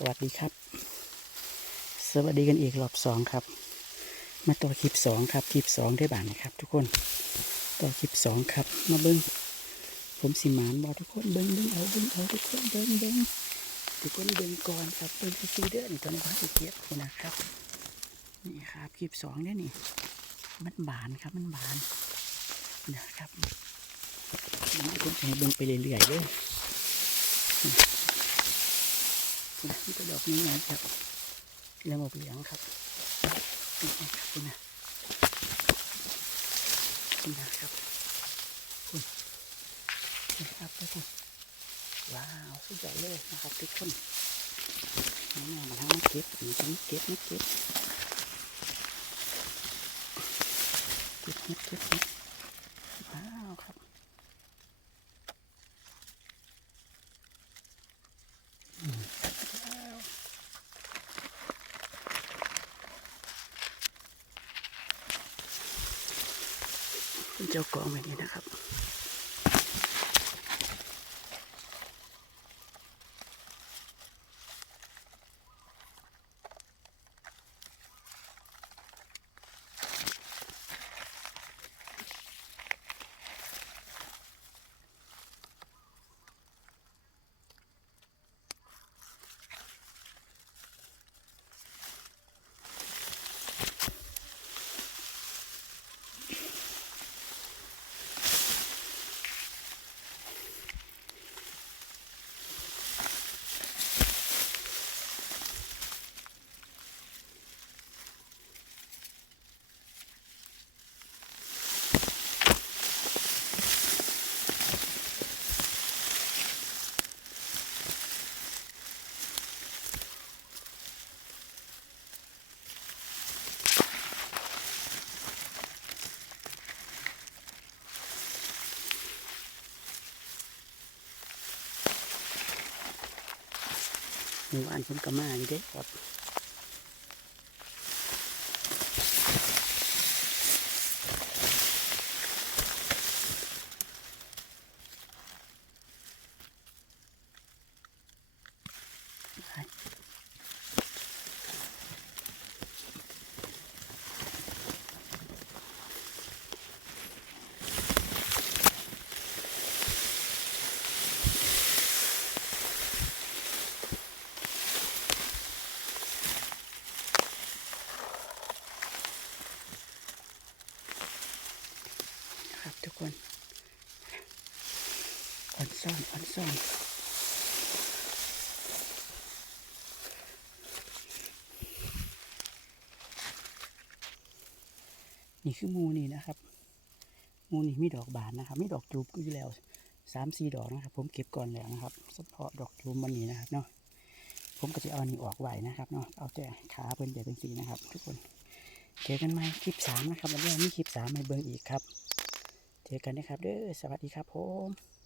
สวัสดีครับ สวัสดีกันอีกรอบสองครับ มาต่อคลิปสองครับ คลิปสองได้บ้านนะครับ ทุกคน ต่อคลิปสองครับ มาเบิ้งผมสิหมานบอกทุกคนเบิ้งเบิ้งเอาเบิ้งเอาทุกคนเบิ้งเบิ้งทุกคนเบิ้งก่อนครับเบิ้งซีเด้อนี่ตอนนี้พักเก็บนะครับ นี่ครับคลิปสองเนี่ยนี่ มันบานครับมันบานนะครับมันผมจะเบิ้งไปเรื่อยๆเลย นะนี่ก็ดอกนี้นะครับแล้วหมกเหลืองครับนี่นะครับคุณนะคุณนะครับคุณนะครับทุกคนว้าวสุดยอดเลยนะครับทุกคนนี่มาทางเก็บนี่ต้งเก็บนะเก็บเก็บเก็บเก็บเก็บว้าวครับ เป็นเจ้ากองแบบนี้นะครับ หมู่บ้านผมก็มาอยู่เด้ครับ ทุกคนอ่อนซ่อนอ่อนซ่อนนี่คือมูนี่นะครับ มูนี่มีดอกบานนะครับ มีดอกจูบอยู่แล้วสามสี่ดอกนะครับ ผมเก็บก่อนแล้วนะครับเฉพาะดอกจูบมันนี้นะครับเนาะผมก็จะเอาอันนี้ออกไหวนะครับเนาะเอาแต่ขาเพิ่นใหญ่เป็นสีนะครับ ทุกคนเจอกันใหมคลิปสามนะครับวันนี้มีคลิปสามให้เบิ่งอีกครับ เจอกันนะครับเด้อสวัสดีครับผม